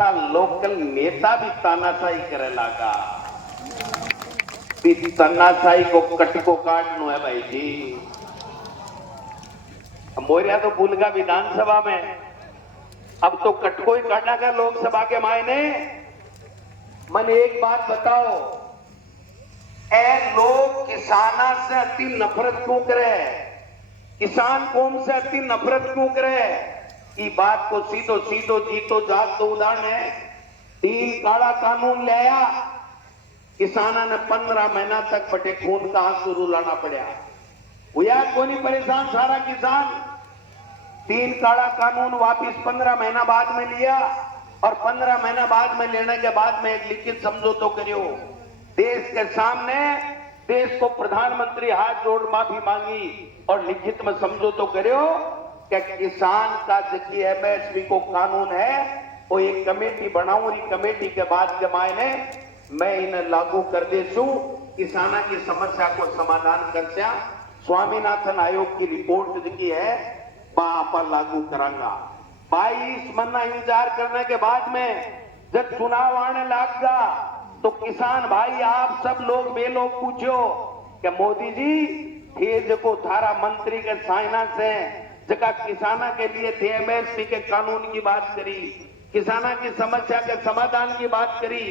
Local नेता भी तानाशाही करे लगा। तानाशाही को कटको काटनो है भाई जी। मोरिया तो भूल गया विधानसभा में, अब तो कटको ही काटना का लोकसभा के मायने। मन एक बात बताओ, ए लोग किसाना से अति नफरत क्यों करे, किसान कौम से अति नफरत क्यों करे? की बात को सीधो सीधो जीतो जात तो उदाहरण है। 3 काला कानून लाया, किसाना ने 15 महीना तक बटे खून का आंसू रुलाना पड़ा। हुआ कोई नहीं परेशान सारा किसान। 3 काला कानून वापिस 15 महीना बाद में लिया, और 15 महीना बाद में लेने के बाद में एक लिखित समझौता करियो। देश के सामने देश को प्रधानमंत्री हाथ जोड़ माफी मांगी और लिखित में समझौता करियो कि किसान का जो एमएसपी को कानून है वो एक कमेटी बनाऊं, कमेटी के बाद के मायने मैं इन्हें लागू कर देसू, किसाना की समस्या को समाधान कर दिया। स्वामीनाथन आयोग की रिपोर्ट की है वहां पर लागू करांगा। 22 महीना इंतजार करने के बाद में जब चुनाव आने लगा तो किसान भाई आप सब लोग वे लोग पूछो कि मोदी जी ये जो थारा मंत्री के साइना से जगह किसाना के लिए थे एमएसपी के कानून की बात करी, किसाना की समस्या के समाधान की बात करी,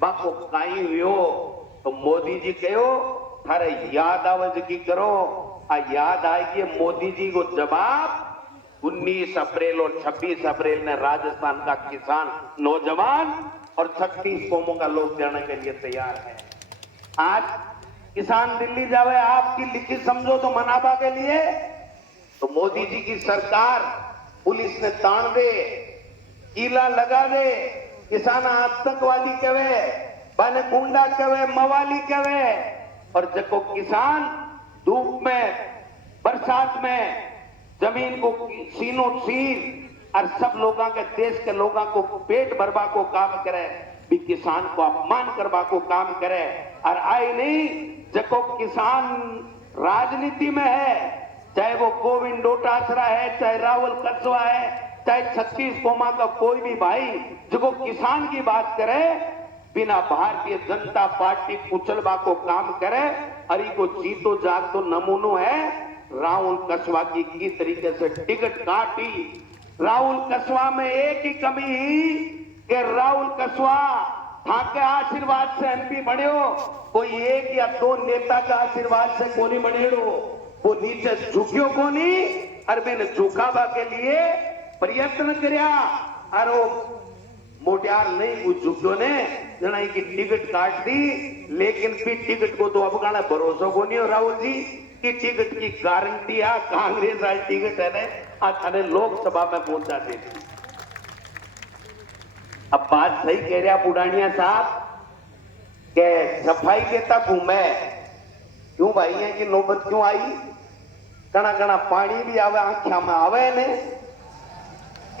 बाको काई हुयो तो मोदी जी कहो थारे याद आवाज की करो। आ याद आएगी मोदी जी को जवाब 19 अप्रैल और 26 अप्रैल ने राजस्थान का किसान नौजवान और 36 कौमों का लोग देने के लिए तैयार है। आज किसान दिल्ली जावे आपकी लिखित समझौता मनाबा के लिए, तो मोदी जी की सरकार पुलिस ने तान दे, कीला लगा दे, किसान आतंकवादी कहे, बने गुंडा कहे, मवाली कहे, और जब किसान धूप में बरसात में जमीन को सीनों सीन और सब लोगों के देश के लोगों को पेट भरवा को काम करे, भी किसान को अपमान करवा को काम करे। और आए नहीं जको किसान राजनीति में है, चाहे वो गोविंद डोटासरा है, चाहे राहुल कस्वा है, चाहे 36 कौमा का कोई भी भाई जो किसान की बात करे, बिना भारतीय जनता पार्टी कुचलवा को काम करे। और को जीतो जाग तो नमूनो है राहुल कस्वा की तरीके से टिकट काटी। राहुल कस्वा में एक ही कमी ही कि राहुल कस्वा के आशीर्वाद से एमपी बढ़ियो, कोई 1 या 2 नेता का आशीर्वाद से कोनी बढ़ेड़ो, वो नीचे झुकियो कोनी। और मैंने झुकावा के लिए प्रयत्न करया और वो मोटियार नहीं वो झुकियो ने जना की टिकट काट दी। लेकिन फिर टिकट को तो अब गाना भरोसा को नहीं हो राहुल जी की टिकट की गारंटी है कांग्रेस आज टिकट है ने लोकसभा में पहुंचा देती। अब बात सही कह रहा पुरानिया साहब के सफाई देता घूमे क्यों भाई है कि नौबत क्यों आई? कणा कणा पानी भी आवे आंखिया में आवे ने,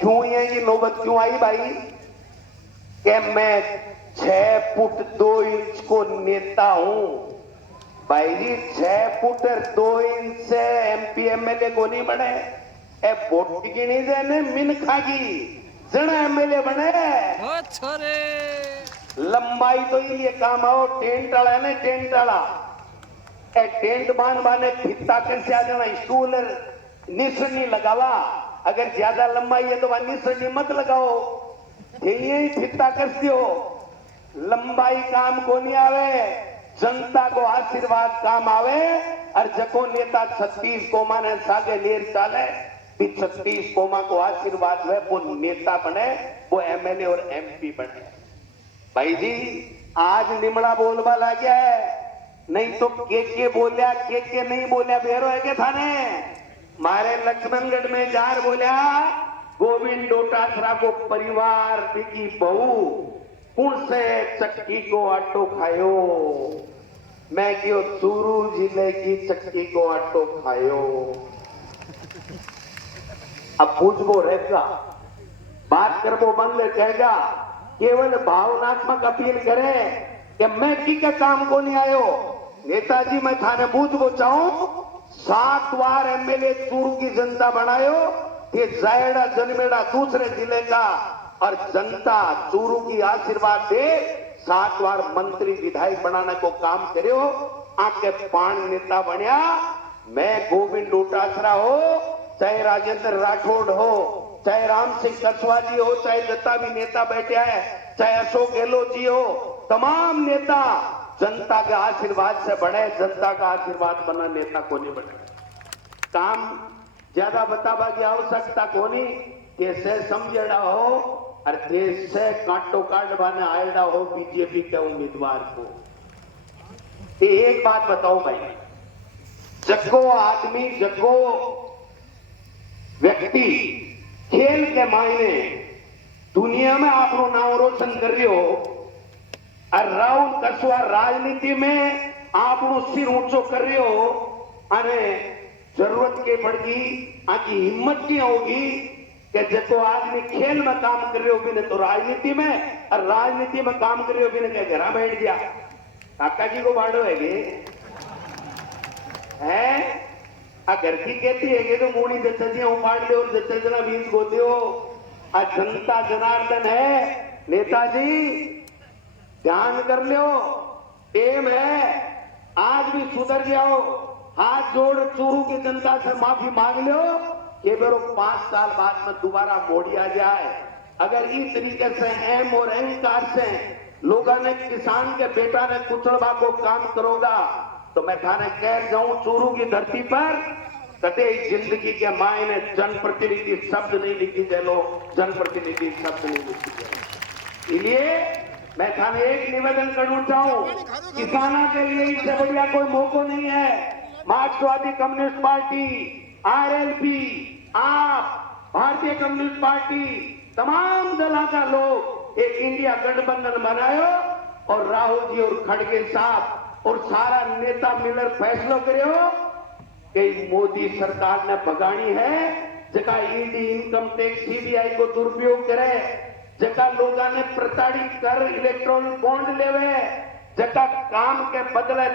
क्यों है ये नौबत क्यों आई भाई? कि मैं 6 फुट 2 इंच को नेता हूं भाई जी। 6 फुट 2 इंच से एमपी एमएलए को नहीं बने, ए वोट की नहीं देने मिन खागी जन एमएलए बने। लंबाई तो ये काम आओ टेंट वाला है ना, टेंट वाला टेंट बांध बाने फित्ता कैसे आ जाना, स्टूल निसरनी लगावा। अगर ज्यादा लंबाई है तो वह निसरनी मत लगाओ, यही फित्ता कर दियो। लंबाई काम को नहीं आवे, जनता को आशीर्वाद काम आवे। और जको नेता 36 कौमा ने सागे लेर चाले, 36 कौमा को आशीर्वाद हुए वो नेता बने, वो एमएलए और एमपी बने। भाई जी आज निमड़ा बोलवा ला गया है, नहीं तो के बोलिया के नहीं बोलिया बेरो है के थाने मारे लक्ष्मणगढ़ में जार बोलिया गोविंद डोटासरा को परिवार की बहू कुण से चक्की को आटो खायो, मैं क्यों चूरू जिले की चक्की को आटो खायो। अब पूछबो रहेगा, बात करबो बंद कहेगा, केवल भावनात्मक अपील करे कि मैं की का काम को नहीं आयो। नेताजी मैं थाने पूछबो चाहूं 7 बार एमएलए चूरू की जनता बनायो, ये जायड़ा जन्मेड़ा दूसरे जिले का और जनता चूरू की आशीर्वाद दे 7 बार मंत्री विधायक बनाने को काम करो आके 5 नेता बनया। मैं गोविंद डोटासरा हो चाहे राजेंद्र राठौड़ हो चाहे राम सिंह कसवा जी हो चाहे दत्ता भी नेता बैठे हैं चाहे अशोक गहलोत जी हो, तमाम नेता जनता के आशीर्वाद से बढ़े, जनता का आशीर्वाद बना नेता को नहीं बने। काम ज्यादा बतावा की आवश्यकता कोनी कैसे समझेड़ा हो और देश से काटो काटवाने आएड़ा हो बीजेपी के उम्मीदवार को। एक बात बताओ भाई, जगो आदमी जगो व्यक्ति खेल के मायने दुनिया में आपनो नाम रोशन कर रहे हो और राहुल कसवा राजनीति में आपनो सिर ऊंचो कर रहे हो। अरे जरूरत के पड़गी आकी हिम्मत नहीं होगी कि जको आदमी खेल में काम कर रहे हो भी तो राजनीति में और राजनीति में काम कर रहे हो भी क्या घर बैठ गया काका जी को बाढ़ो है घर की कहती है कि तो मोड़ी दत्ता उमाड़ लो और दत्ता जना बीज गोते हो। जनता जनार्दन है नेताजी ध्यान कर लो, टेम है आज भी सुधर जाओ। हाथ जोड़ चूरू की जनता से माफी मांग लो कि मेरे 5 साल बाद में दोबारा मोड़ी आ जाए। अगर इस तरीके से एम और अहंकार से लोगों ने किसान के बेटा ने कुचलवा को काम करोगा तो मैं थाने कह जाऊं चूरू की धरती पर कदे जिंदगी के मायने जनप्रतिनिधि शब्द नहीं लिखी गए, लोग जनप्रतिनिधि शब्द नहीं लिखी गए। इसलिए मैं थाने एक निवेदन करना चाहूं, किसानों के लिए इससे बढ़िया कोई मौका नहीं है। मार्क्सवादी कम्युनिस्ट पार्टी, आरएलपी, आप, भारतीय कम्युनिस्ट पार्टी, तमाम दलों का लोग एक इंडिया गठबंधन बनायो और राहुल जी और खड़गे साहब और सारा नेता मिलकर फैसलो करो कि मोदी सरकार ने भगानी है जका ईडी इनकम टैक्स सीबीआई को दुरुपयोग करे, जका लोगों ने प्रताड़ित कर इलेक्ट्रॉनिक बॉन्ड लेवे, जका काम के बदले